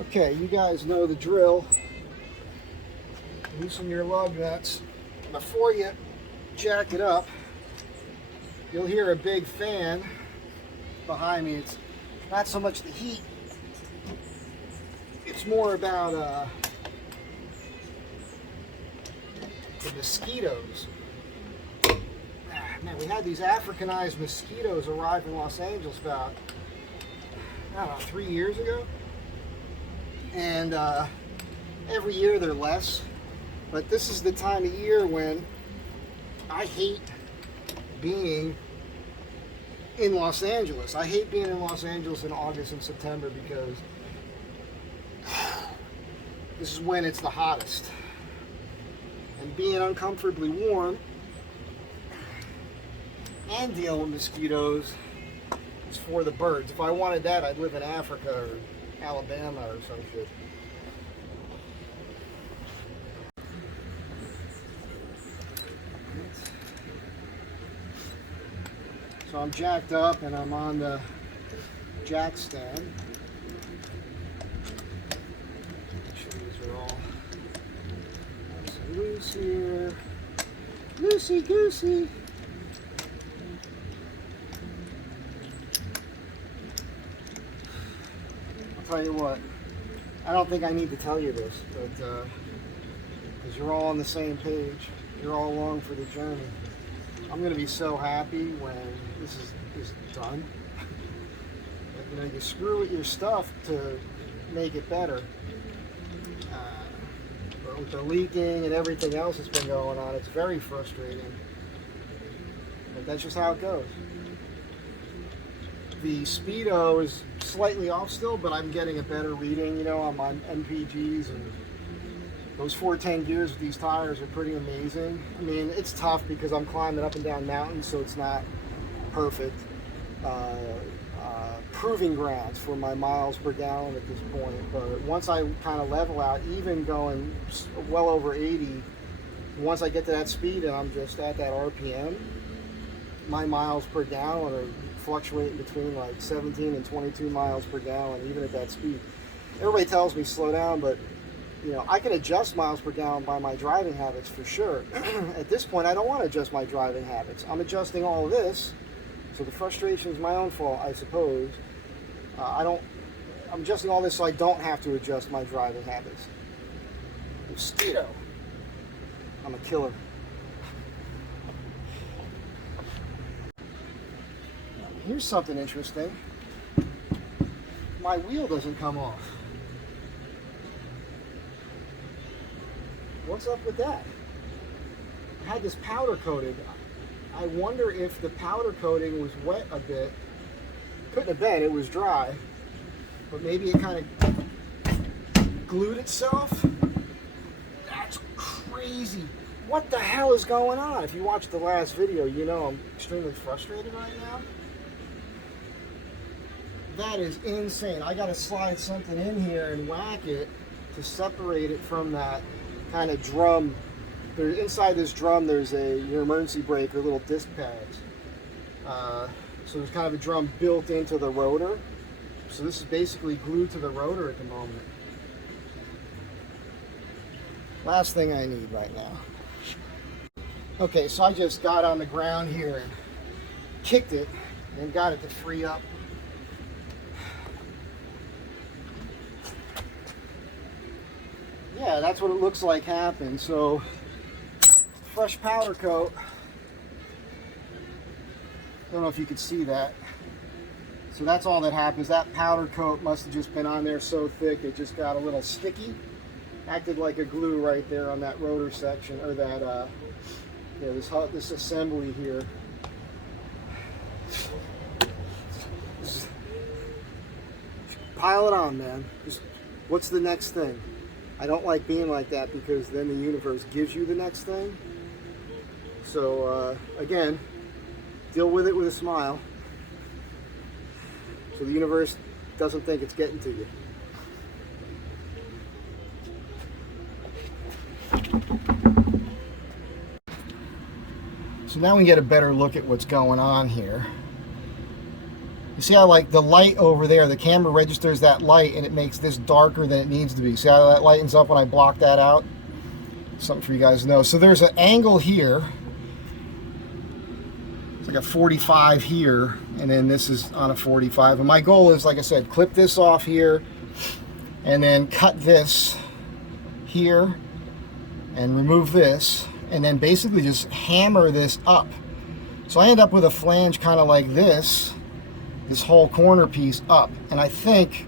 Okay, you guys know the drill. Loosen your lug nuts. Before you jack it up, you'll hear a big fan behind me. It's not so much the heat, it's more about the mosquitoes. Man, we had these Africanized mosquitoes arrive in Los Angeles about, I don't know, 3 years ago. And every year they're less. But this is the time of year when I hate being in Los Angeles. I hate being in Los Angeles in August and September because this is when it's the hottest. And being uncomfortably warm and dealing with mosquitoes is for the birds. If I wanted that, I'd live in Africa or Alabama or some shit. So I'm jacked up and I'm on the jack stand. Make sure these are all nice and loose here. Loosey goosey. I'll tell you what, I don't think I need to tell you this, but because you're all on the same page, you're all along for the journey. I'm going to be so happy when this is done. You know, you screw with your stuff to make it better. But with the leaking and everything else that's been going on, it's very frustrating. But that's just how it goes. The speedo is slightly off still, but I'm getting a better reading. You know, I'm on MPGs, and those 410 gears with these tires are pretty amazing. I mean, it's tough because I'm climbing up and down mountains, so it's not perfect. Proving grounds for my miles per gallon at this point. But once I kind of level out, even going well over 80, once I get to that speed and I'm just at that RPM, my miles per gallon are fluctuating between like 17 and 22 miles per gallon, even at that speed. Everybody tells me slow down, but you know, I can adjust miles per gallon by my driving habits for sure. At this point, I don't want to adjust my driving habits. I'm adjusting all of this, so the frustration is my own fault, I suppose. I'm adjusting all this so I don't have to adjust my driving habits. Mosquito. I'm a killer. Here's something interesting. My wheel doesn't come off. What's up with that? I had this powder coated. I wonder if the powder coating was wet a bit. Couldn't have been, it was dry. But maybe it kind of glued itself. That's crazy. What the hell is going on? If you watched the last video, you know I'm extremely frustrated right now. That is insane. I gotta slide something in here and whack it to separate it from that kind of drum. Inside this drum there's your emergency brake or little disc pads. So there's kind of a drum built into the rotor. So this is basically glued to the rotor at the moment. Last thing I need right now. Okay, so I just got on the ground here and kicked it and got it to free up. Yeah, that's what it looks like happened. So, fresh powder coat. Don't know if you could see that. So that's all that happens. That powder coat must have just been on there so thick it just got a little sticky. Acted like a glue right there on that rotor section, or that this assembly here. Just pile it on, man. What's the next thing? I don't like being like that because then the universe gives you the next thing. So again, deal with it with a smile, so the universe doesn't think it's getting to you. So now we get a better look at what's going on here. You see how like the light over there, the camera registers that light and it makes this darker than it needs to be. See how that lightens up when I block that out? Something for you guys to know. So there's an angle here. It's like a 45 here, and then this is on a 45. And my goal is, like I said, clip this off here and then cut this here and remove this, and then basically just hammer this up. So I end up with a flange kind of like this whole corner piece up. And I think,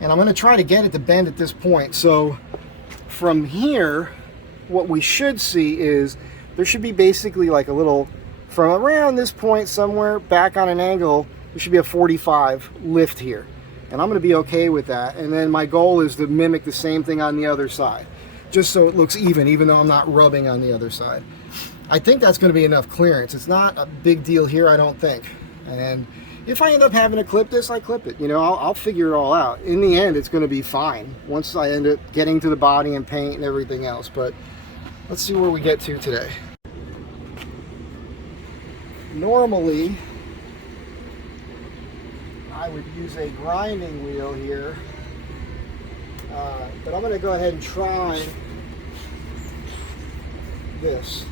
and I'm going to try to get it to bend at this point. So from here, what we should see is there should be basically like a little, from around this point somewhere back on an angle, there should be a 45 lift here. And I'm going to be okay with that. And then my goal is to mimic the same thing on the other side, just so it looks even though I'm not rubbing on the other side. I think that's going to be enough clearance. It's not a big deal here, I don't think. And if I end up having to clip this, I clip it. You know, I'll figure it all out. In the end, it's going to be fine once I end up getting to the body and paint and everything else. But let's see where we get to today. Normally, I would use a grinding wheel here, but I'm going to go ahead and try this.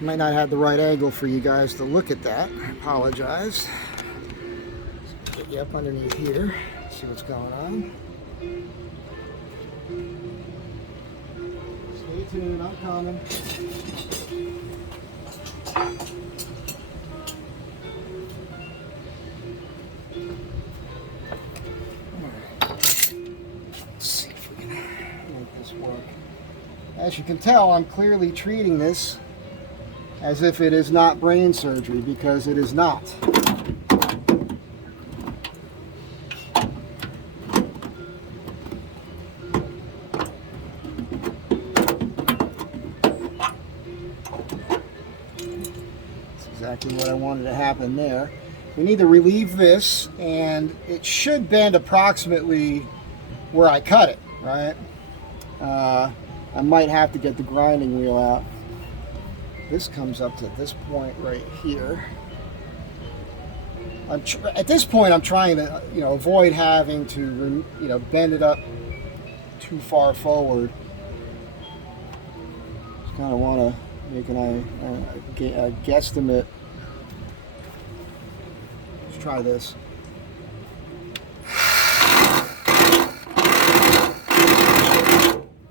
Might not have the right angle for you guys to look at that. I apologize. Let's get you up underneath here, see what's going on. Stay tuned, I'm coming. Let's see if we can make this work. As you can tell, I'm clearly treating this as if it is not brain surgery, because it is not. That's exactly what I wanted to happen there. We need to relieve this, and it should bend approximately where I cut it, right? I might have to get the grinding wheel out. This comes up to this point right here. At this point, I'm trying to, avoid having to, bend it up too far forward. Just kind of want to make a guesstimate. Let's try this.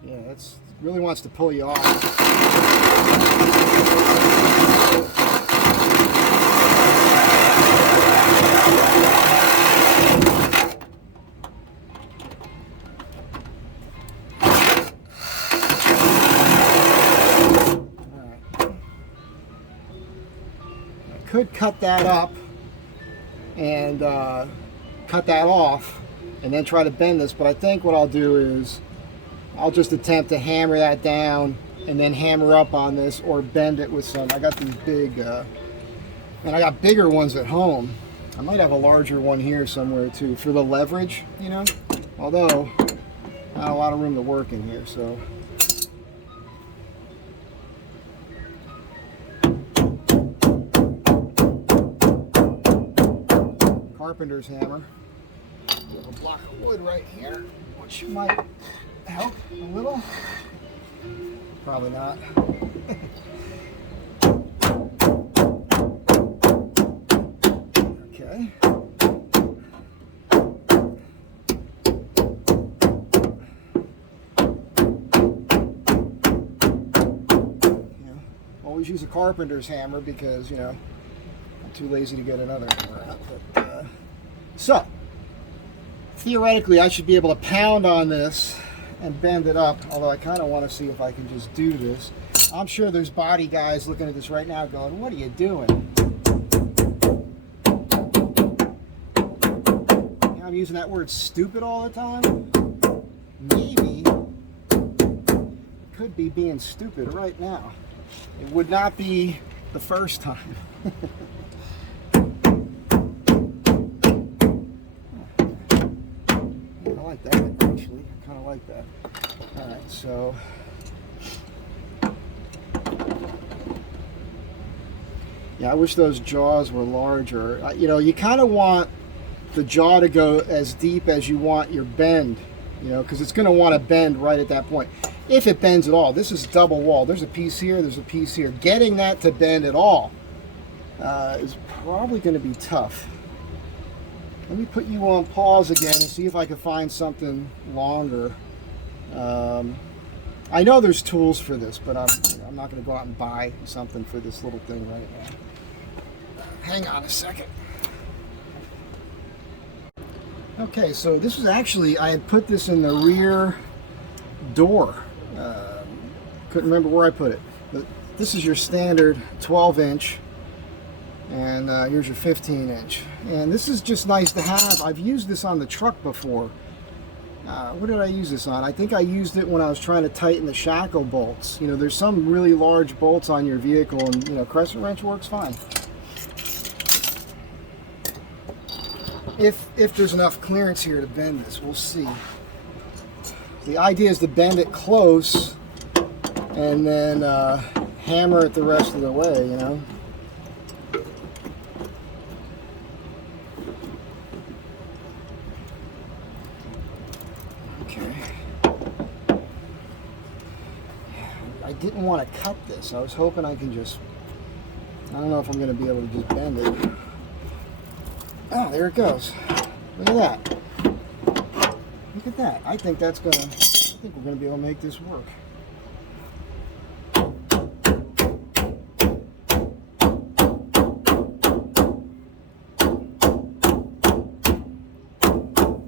Yeah, it really wants to pull you off. Could cut that up and cut that off and then try to bend this, but I think what I'll do is I'll just attempt to hammer that down and then hammer up on this, or bend it with some. I got these big and I got bigger ones at home. I might have a larger one here somewhere too for the leverage, although not a lot of room to work in here. So carpenter's hammer. We have a block of wood right here, which might help a little. Probably not. Okay. always use a carpenter's hammer because, you know, I'm too lazy to get another hammer out. But, so, theoretically, I should be able to pound on this and bend it up, although I kind of want to see if I can just do this. I'm sure there's body guys looking at this right now going, what are you doing? I'm using that word stupid all the time. Maybe it could be being stupid right now. It would not be the first time. I like that actually. I kind of like that. All right, so yeah, I wish those jaws were larger. You know, you kind of want the jaw to go as deep as you want your bend, you know, because it's going to want to bend right at that point. If it bends at all. This is double wall. There's a piece here, there's a piece here. Getting that to bend at all is probably going to be tough. Let me put you on pause again and see if I can find something longer. I know there's tools for this, but I'm not going to go out and buy something for this little thing right now. Hang on a second. Okay, so this was actually, I had put this in the rear door. Couldn't remember where I put it. But this is your standard 12-inch, and here's your 15-inch. And this is just nice to have. I've used this on the truck before. What did I use this on? I think I used it when I was trying to tighten the shackle bolts. You know, there's some really large bolts on your vehicle, and, you know, crescent wrench works fine. If there's enough clearance here to bend this, we'll see. The idea is to bend it close and then hammer it the rest of the way, you know. Okay. I didn't want to cut this. I was hoping I can just, I don't know if I'm going to be able to just bend it. Oh, there it goes. Look at that. Look at that. I think that's gonna, I think we're gonna be able to make this work.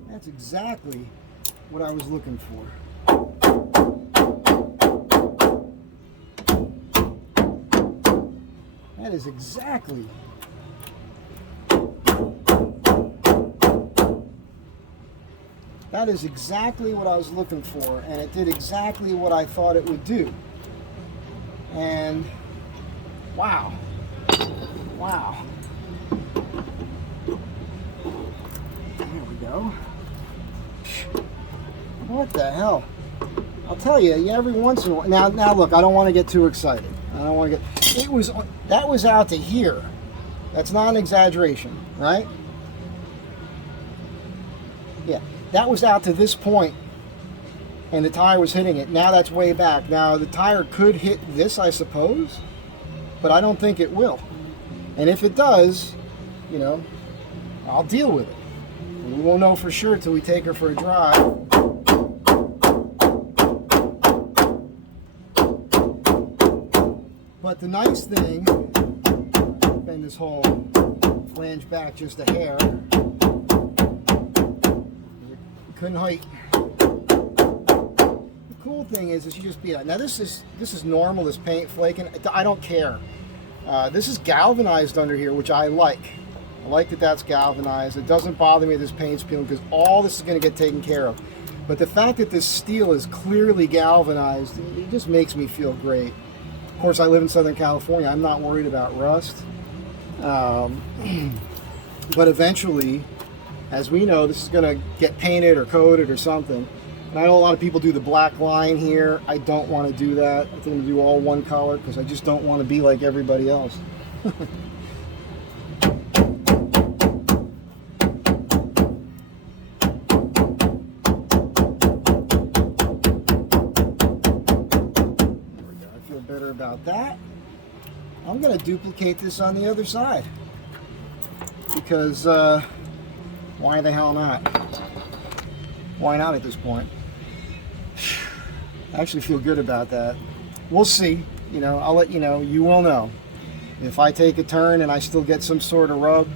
That's exactly what I was looking for. That is exactly. That is exactly what I was looking for, and it did exactly what I thought it would do. And wow. Wow. There we go. What the hell? I'll tell you, every once in a while. Now look, I don't want to get too excited. I don't want to get, that was out to here. That's not an exaggeration, right? Yeah. That was out to this point, and the tire was hitting it. Now that's way back. Now the tire could hit this, I suppose, but I don't think it will. And if it does, you know, I'll deal with it. And we won't know for sure till we take her for a drive. But the nice thing, bend this whole flange back just a hair. Couldn't height. The cool thing is you just beat it. Now this is normal, this paint flaking. I don't care. This is galvanized under here, which I like. I like that that's galvanized. It doesn't bother me that this paint's peeling because all this is going to get taken care of. But the fact that this steel is clearly galvanized, it just makes me feel great. Of course, I live in Southern California. I'm not worried about rust. But eventually, as we know, this is going to get painted or coated or something. And I know a lot of people do the black line here. I don't want to do that. I think I'm going to do all one color because I just don't want to be like everybody else. I feel better about that. I'm going to duplicate this on the other side because why the hell not? Why not at this point? I actually feel good about that. We'll see. you know, I'll let you know. You will know. If I take a turn and I still get some sort of rub,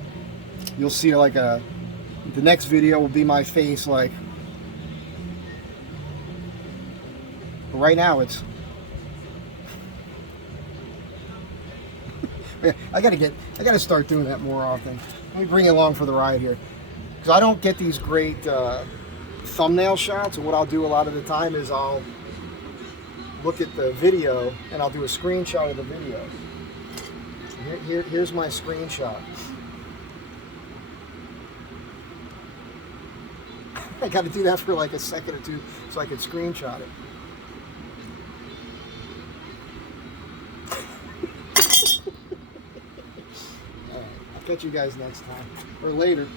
you'll see like the next video will be my face like, but right now it's, I gotta start doing that more often. Let me bring you along for the ride here. Because I don't get these great thumbnail shots, and what I'll do a lot of the time is I'll look at the video and I'll do a screenshot of the video. Here's my screenshot. I got to do that for like a second or two so I can screenshot it. Alright, I'll catch you guys next time, or later.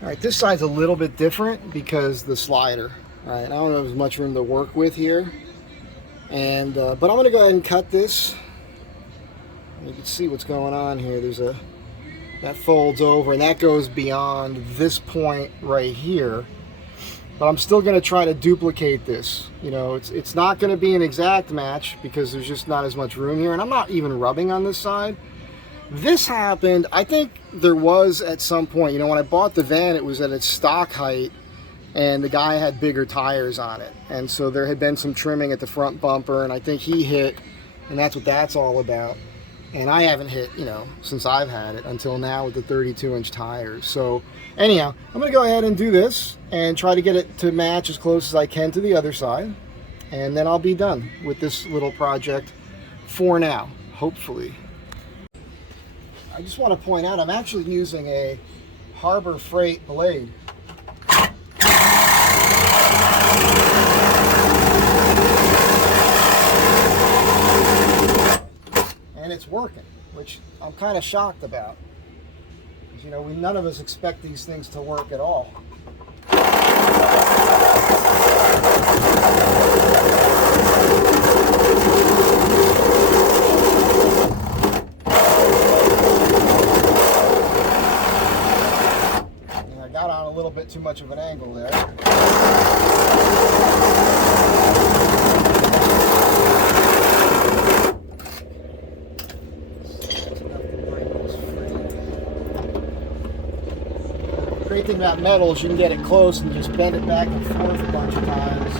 All right, this side's a little bit different because the slider. All right, I don't have as much room to work with here, and but I'm going to go ahead and cut this. You can see what's going on here. There's that folds over, and that goes beyond this point right here. But I'm still going to try to duplicate this. You know, it's not going to be an exact match because there's just not as much room here, and I'm not even rubbing on this side. This happened, I think there was at some point, you know, when I bought the van, it was at its stock height, and the guy had bigger tires on it. And so there had been some trimming at the front bumper, and I think he hit, and that's what that's all about. And I haven't hit, you know, since I've had it until now with the 32-inch tires. So anyhow, I'm going to go ahead and do this and try to get it to match as close as I can to the other side. And then I'll be done with this little project for now, hopefully. I just want to point out I'm actually using a Harbor Freight blade. And it's working, which I'm kind of shocked about. Because, you know, none of us expect these things to work at all. A little bit too much of an angle there. Great thing about metal is you can get it close and just bend it back and forth a bunch of times.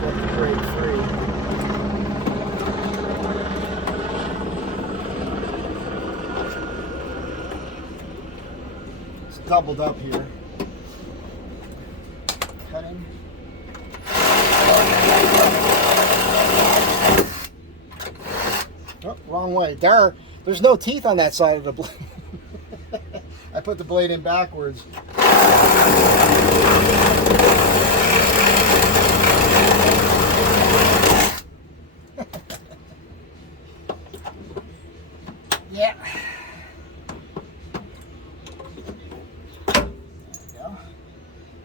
Get the brake free. Doubled up here. Cutting. Oh, wrong way. There's no teeth on that side of the blade. I put the blade in backwards. Yeah.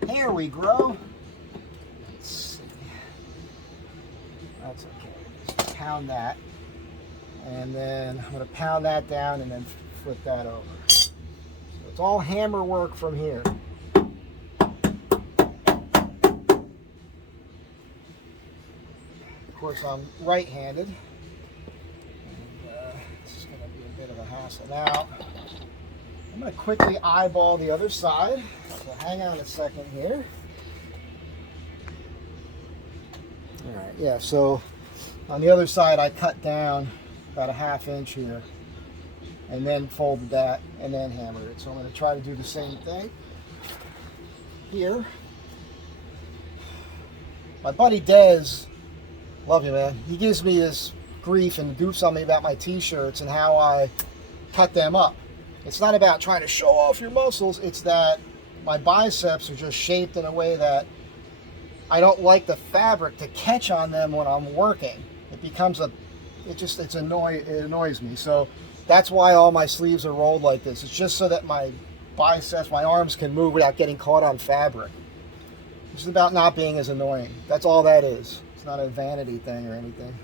Here we grow. Let's see. That's okay. Just pound that. And then I'm going to pound that down and then flip that over. So it's all hammer work from here. Of course, I'm right-handed. And this is going to be a bit of a hassle. Now, I'm going to quickly eyeball the other side. So hang on a second here. All right, yeah, so on the other side I cut down about a ½ inch here and then folded that and then hammered it. So I'm going to try to do the same thing here. My buddy Dez, love you, man, he gives me this grief and goofs on me about my t-shirts and how I cut them up. It's not about trying to show off your muscles, it's that my biceps are just shaped in a way that I don't like the fabric to catch on them when I'm working. It becomes it annoys me. So that's why all my sleeves are rolled like this. It's just so that my biceps, my arms can move without getting caught on fabric. It's just about not being as annoying. That's all that is. It's not a vanity thing or anything.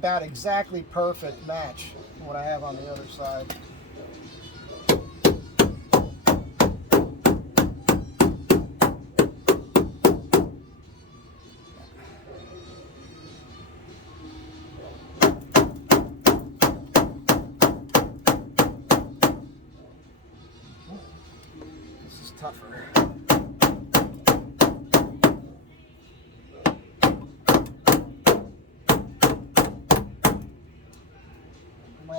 about exactly perfect match from what I have on the other side. This is tougher.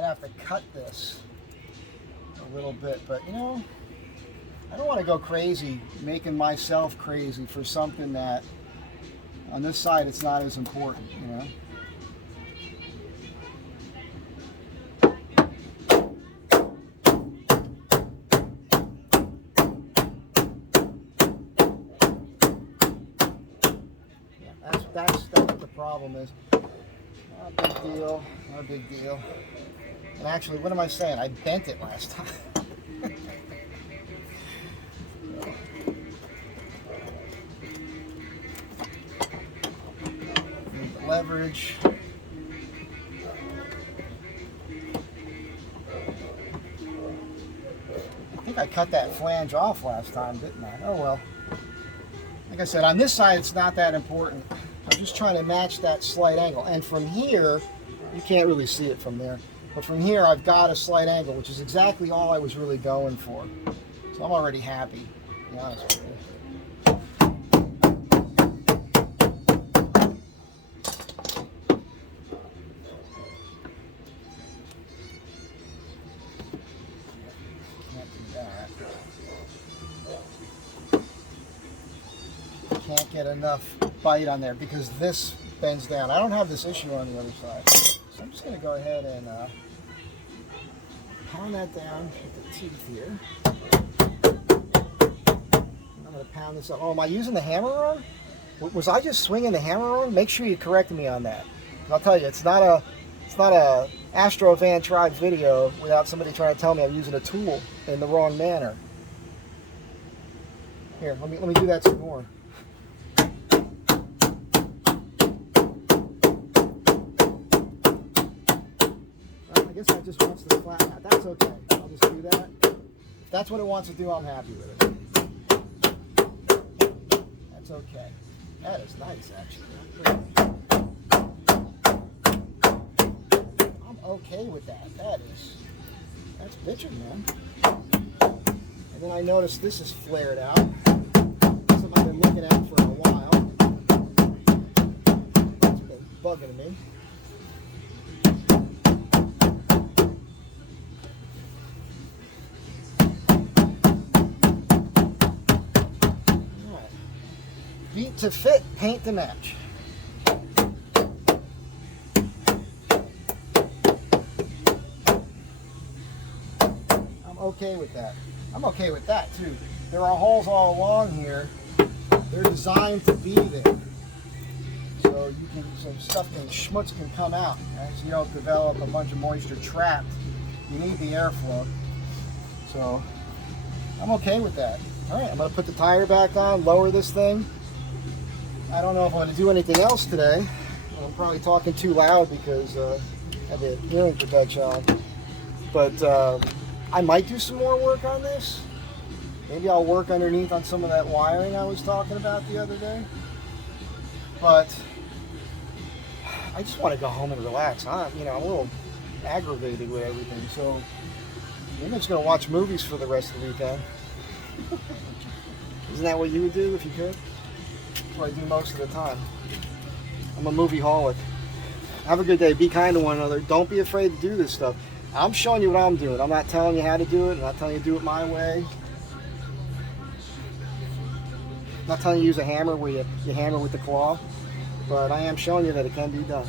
Have to cut this a little bit, but you know, I don't want to go crazy making myself crazy for something that on this side it's not as important, you know. Yeah, that's what the problem is. Not a big deal, not a big deal. And actually, what am I saying? I bent it last time. Need the leverage. I think I cut that flange off last time, didn't I? Oh well. Like I said, on this side, it's not that important. I'm just trying to match that slight angle. And from here, you can't really see it from there. But from here, I've got a slight angle, which is exactly all I was really going for. So I'm already happy, to be honest with you. Can't do that. Can't get enough bite on there because this bends down. I don't have this issue on the other side. So I'm just going to go ahead and pound that down with the teeth here. I'm going to pound this up. Oh, am I using the hammer wrong? Was I just swinging the hammer wrong? Make sure you correct me on that. I'll tell you, it's not a Astro Van Tribe video without somebody trying to tell me I'm using a tool in the wrong manner. Here, let me do that some more. I guess that just wants to flatten out. That's okay. I'll just do that. If that's what it wants to do, I'm happy with it. That's okay. That is nice, actually. I'm okay with that. That's bitching, man. And then I noticed this is flared out. Something I've been looking at for a while. It's been bugging me. Beat to fit, paint to match. I'm okay with that. I'm okay with that too. There are holes all along here. They're designed to be there. So you can, some stuff can, schmutz can come out, right? So you don't develop a bunch of moisture trapped. You need the airflow. So I'm okay with that. All right, I'm gonna put the tire back on, lower this thing. I don't know if I'm going to do anything else today. I'm probably talking too loud because I have the hearing protection on. But I might do some more work on this. Maybe I'll work underneath on some of that wiring I was talking about the other day. But I just want to go home and relax. I'm a little aggravated with everything. So maybe I'm just going to watch movies for the rest of the weekend. Isn't that what you would do if you could? That's what I do most of the time. I'm a movie holic. Have a good day. Be kind to one another. Don't be afraid to do this stuff. I'm showing you what I'm doing. I'm not telling you how to do it. I'm not telling you to do it my way. I'm not telling you to use a hammer where you hammer with the claw. But I am showing you that it can be done.